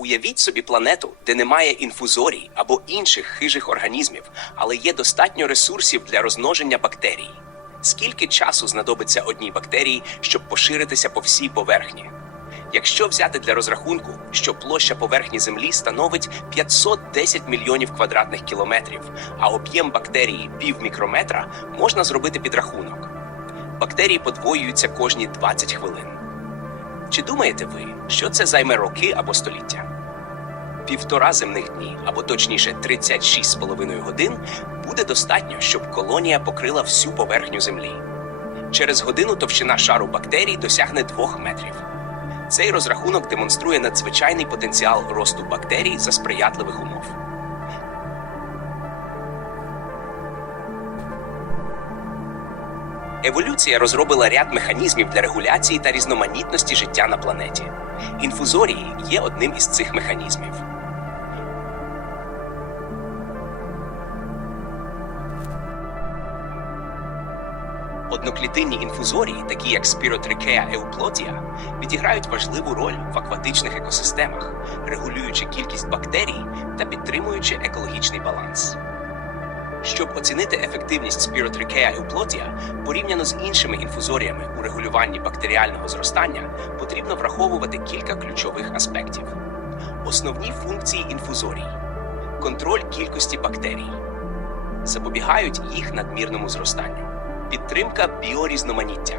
Уявіть собі планету, де немає інфузорій або інших хижих організмів, але є достатньо ресурсів для розмноження бактерій. Скільки часу знадобиться одній бактерії, щоб поширитися по всій поверхні? Якщо взяти для розрахунку, що площа поверхні Землі становить 510 мільйонів квадратних кілометрів, а об'єм бактерії пів мікрометра, можна зробити підрахунок. Бактерії подвоюються кожні 20 хвилин. Чи думаєте ви, що це займе роки або століття? Півтора земних дні, або точніше 36,5 годин, буде достатньо, щоб колонія покрила всю поверхню Землі. Через годину товщина шару бактерій досягне 2 метрів. Цей розрахунок демонструє надзвичайний потенціал росту бактерій за сприятливих умов. Еволюція розробила ряд механізмів для регуляції та різноманітності життя на планеті. Інфузорії є одним із цих механізмів. Одноклітинні інфузорії, такі як Spirotrichea euplotia, відіграють важливу роль в акватичних екосистемах, регулюючи кількість бактерій та підтримуючи екологічний баланс. Щоб оцінити ефективність Spirotrichea euplotia порівняно з іншими інфузоріями у регулюванні бактеріального зростання, потрібно враховувати кілька ключових аспектів. Основні функції інфузорій: контроль кількості бактерій, запобігають їх надмірному зростанню, підтримка біорізноманіття,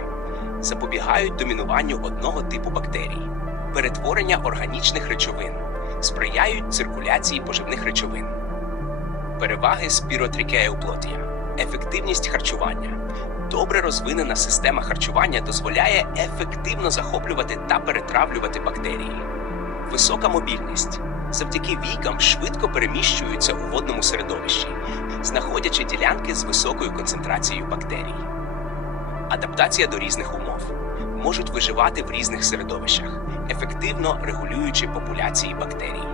запобігають домінуванню одного типу бактерій, перетворення органічних речовин, сприяють циркуляції поживних речовин. Переваги спіротрикея Ефективність харчування. Добре розвинена система харчування дозволяє ефективно захоплювати та перетравлювати бактерії. Висока мобільність. Завдяки війкам швидко переміщуються у водному середовищі, знаходячи ділянки з високою концентрацією бактерій. Адаптація до різних умов. Можуть виживати в різних середовищах, ефективно регулюючи популяції бактерій.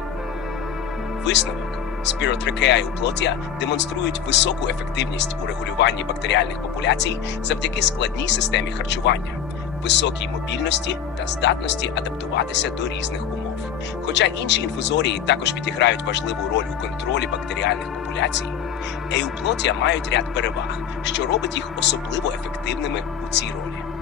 Висновок Spirotrichea euplotia демонструють високу ефективність у регулюванні бактеріальних популяцій завдяки складній системі харчування, високій мобільності та здатності адаптуватися до різних умов. Хоча інші інфузорії також відіграють важливу роль у контролі бактеріальних популяцій, еуплотія мають ряд переваг, що робить їх особливо ефективними у цій ролі.